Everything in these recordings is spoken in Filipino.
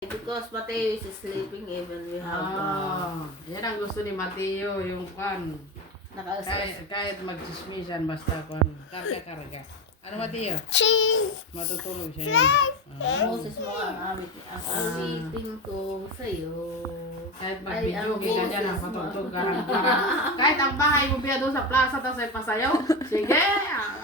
Because Mateo is sleeping even we have yan ang gusto ni Mateo, yung kwan. Kahit mag-chismisan, basta kwan. Karga-karga. Ano Mateo? Matutulog siya yun. Moses mo ang awitin ko sa'yo. Kahit mag-video, ka dyan ang patugtog ka lang. Kahit ang bahay mo biya doon sa plaza, tapos ay pasayaw. Sige,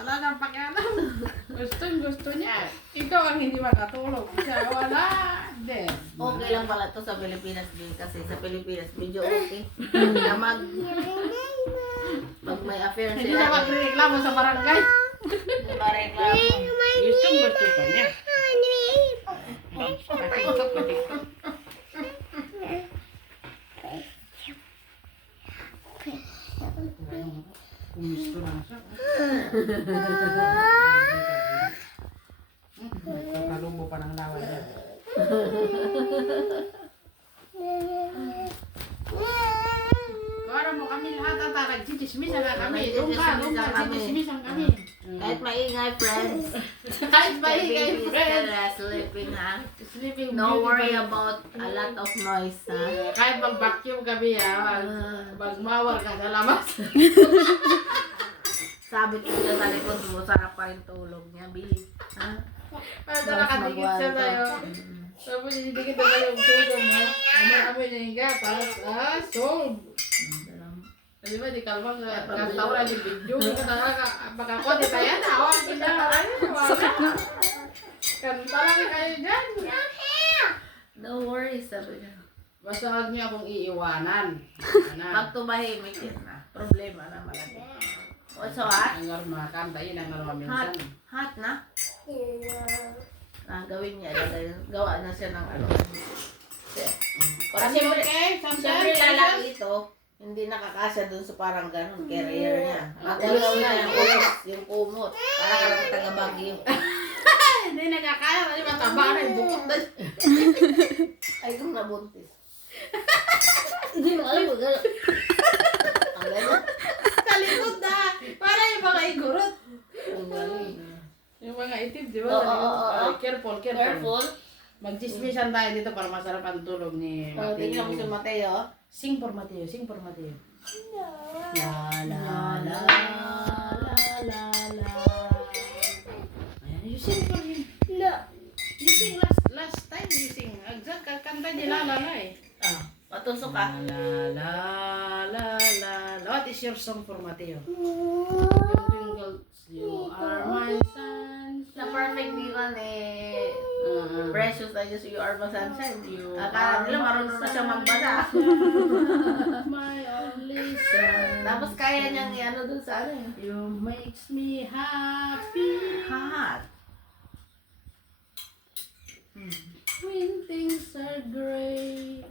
wala nang pakialam. Gusto niya. Ikaw ang hindi makatulog. Siya, wala. Then, Okay lang pala to sa Pilipinas din kasi sa Pilipinas medyo okay. Na mag may affair hindi siya sila. magreklamo sa barangay. Mareklamo. Gusto pa niya. Patiktok. Gusto lang siya. Nagkakalumbo pa ng lawan niya. Kara mo kami lahat ata nagchichismisan na kami. Doon ka, nagchichismisan kami. Kahit maingay friends. Kahit maingay friends. Sleeping ha. Sleeping No beauty worry pa rin. about a lot of noise ha. Kahit mag-vacuum kami ha, magmawar ka sa labas. Sabi ko siya sa likod mo, sarap pa rin tulog niya, B. Ha? Para nakadikit siya tayo. Tapos didikit na tayo yung tulog mo. Amoy na yung gatas. Sold. Di ba, di kalmang nagtawa yung video. Makakot, di tayo na. Sakit na. Kanta lang kayo dyan. No worries, sabi niya. Basta huwag niyo akong iiwanan. Pag tumahimik yun na, problema na malaki. So hot? Ang norma, kanta yun ang norma Hot? minsan. Hot na? Gawin niya, gawa na siya ng ano. Kasi okay, Siyempre lalaki ito, hindi nakakasya dun sa parang ganun, carrier niya. Magalaw na yung kumot, para ka lang taga-Baguio. Hindi nakakaya, kasi mataba na yung bukot na. Ay, kung nabuntis. Hindi mo alam mo, gano'n. Ang gano'n. Talikod na! Para yung mga igurot. Ang galing. Yung mga itim, di ba? Oo. Careful. Careful. Mag-chismisan tayo dito para masarap ang tulog ni Tingnan mo si Mateo. Mateo. Sing for Mateo. La la la la la. Ayan, you sing for him. No. You sing last time you sing. Agzag kanta niya la la la eh. Patusok ka. La. What is your song for Mateo? Twinkle, you are my sunshine. Na perfect di ka eh. Precious like just you are my sunshine. Akala nila marunong na siya magbasa. My only son. Tapos kaya niyang i-ano dun sa ano eh. You makes me happy. Hot. When things are great,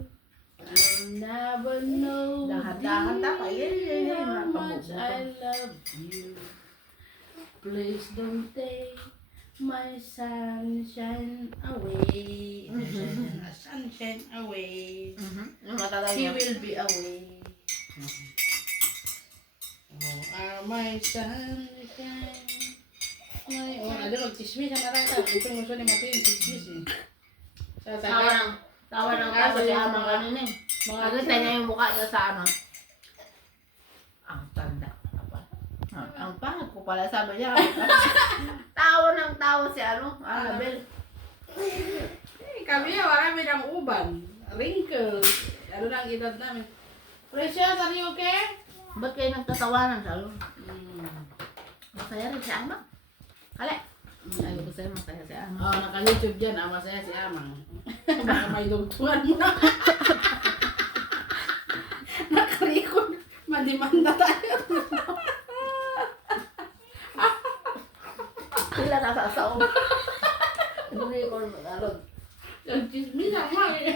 you'll never know Dahan-dahan ta pa. Yan. how much I love you. Please don't take my sunshine away. Sunshine away. Yung matagal He niya. will be away. Oh, are my sunshine. Ada mag-chismis ang narata. Ito gusto ni Mateo yung chismis eh. Tawa ng tawa si Amang kanina eh. Nakita niya yung mukha niya sa ano. Ang tanda ka pa. Ang pangit ko pala sabi niya. Tawa ng tawa si ano. Annabel. Kami marami ng uban. Wrinkles. Ano na ang edad namin. Precious, are you okay? Ba't kayo nagtatawanan sa ano? Masaya rin si Amang. Kale. Ayaw ko sa'yo masaya si Amang. Oh, naka-YouTube dyan. Ang masaya si Amang. Baka may dugtungan mo na. Naka-record. Madimanda tayo. Sila nasasaw. Hindi ko alod. Yung chismis ang mga eh.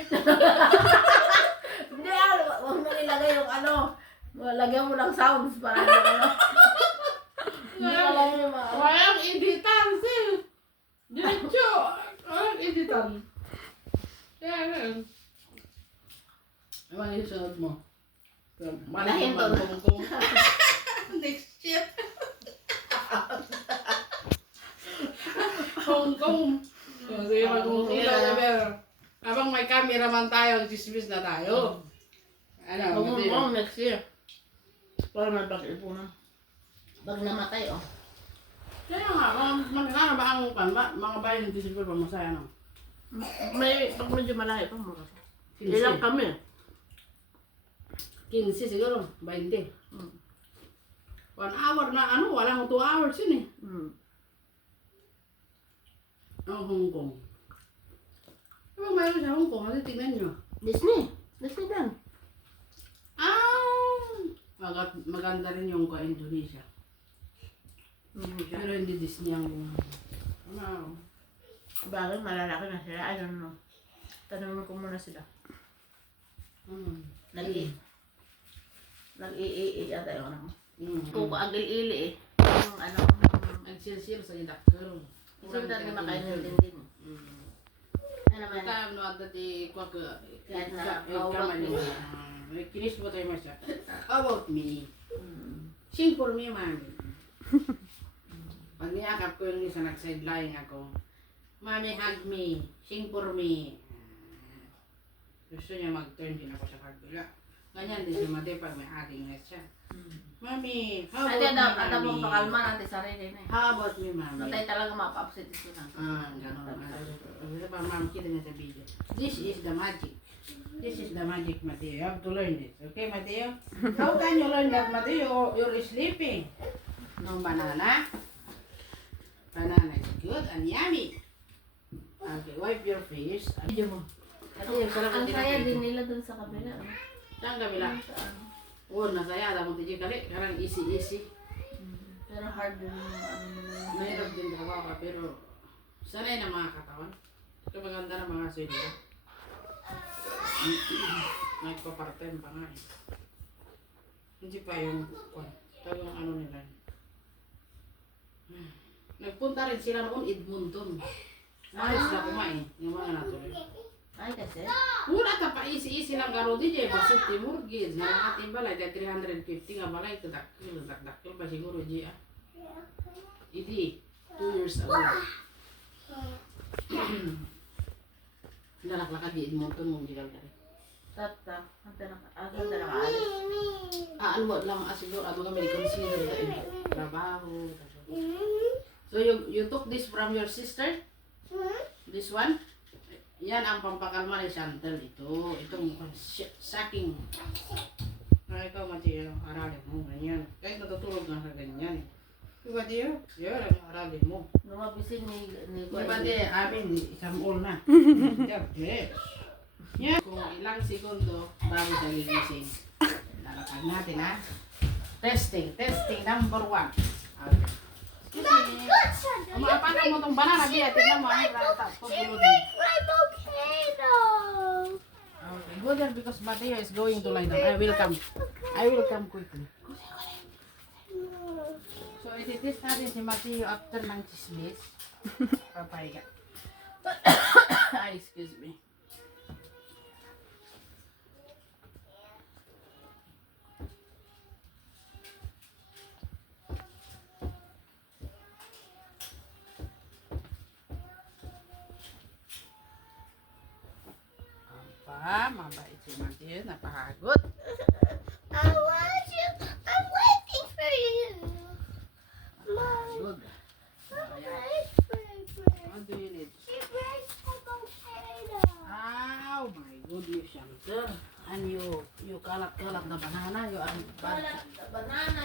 Hindi huwag mo ilagay yung ano. Lagyan mo ng sounds para ano. Hindi ko lang yung mga. Walang editan, sil. Diretso. Walang editan. Yan. Ano yung sunod mo? Nahinto na. Next shit. Hong Kong. Sige, mag-Hong Kong tayo, pero Habang may cameraman tayo, chismis na tayo. Ano, Mateo? Pag next year. Para may pag-ipunan. Pag namatay, oh. Kaya nga, magkano ba ang mga bayan ng December pa masaya, no? May, pag medyo malayo pa mo. 15. Ilang kami. 15 siguro, 20. Mm. 1 hour na ano, walang 2 hours yun eh. Mm. Ang Hong Kong. Ano mayroon sa Hong Kong? Kasi tignan nyo. Disney. Disney lang. Maganda rin yung ka-Indonesia. Pero hindi Disney ang... Ano? Bagay, malalaki na sila. I don't know. Tanungin ko muna sila. Nag-i-i-i yata yung ano. Kung agil-ili eh. Yung ano. Nagsil-sil sa idakkel. Isang dati makainin din din. Ano naman? Kita ano at dati kwa ka Kahit na kaman about yung kinis mo tayo masya. About me. Mm. Sing for me man. Pag niyakap ko yung isa nag-sideline ako. Mami hug me. Sing for me. Gusto niya mag-turn din ako sa kabila. Ganyan din si Mate pag may happiness siya. Mami, how about Ate, me, ada pong Mami? pakalma natin sarili na eh. How about me, Mami? Natay talaga mapa-upset ito na. Gano'n. Ano ba, Ma'am, kita niya sa video. This is the magic. This is the magic, Mateo. You have to learn this. Okay, Mateo? How can you learn that, Mateo? You're sleeping. No banana. Banana is good and yummy. Okay, wipe your face. Video mo. Mateo, sarap Ang ang saya tinapay din ko. nila dun sa kabila. Oh. Saan kabila? Oo, nasaya. Alam mo, tiyo kali. Karang easy-easy. Pero hard din yung ano nila. Mayroon din trabaho ka, pero sanay na mga katawan. Ito maganda na mga sweldo. Nagpa-part-time pa nga eh. Hindi pa yung tagang ano nila. Nagpunta rin sila noon Edmonton. Maris na kumain, yung mga natuloy. Ay kasi? Mura ta pa easy-easy lang karo di jay basit ti mortgage na ating balay dahil 350 nga balay dakil ba siguro di ah. Idi 2 years ago. Nalaklakad di Edmonton mong gigal dari. Tata. Ante na nakaalis. Ano lang siguro ano kami consider trabaho. So you took this from your sister? This one? Yan ang pampakalma ni Chantel ito. Itong sucking. Ikaw Mateo, aralin mo ganyan. Kahit natutulog nga sa ganyan. Diba Mateo? Yan ang aralin mo. Lumabisin ni Diba Mateo, amin, isang all na. Yes. Yan. Kung ilang segundo bago siya gigising. Lalakad natin ha. Testing number 1. Okay. Umapakan mo itong banana diya. Tignan mo ang rata. Pagulod. Okay, go there because Mateo is going to lie down. I will come. I will come quickly. So, iti-test natin si Mateo after ng chismis. Papahiga. Excuse me. Mabait si Mateo. Napahagod. I want you. I'm waiting for you. Napahagod. What do you need? She breaks the potato. Oh my goodness, Chantel. And you kalat-kalat na banana. You are bad. Banana.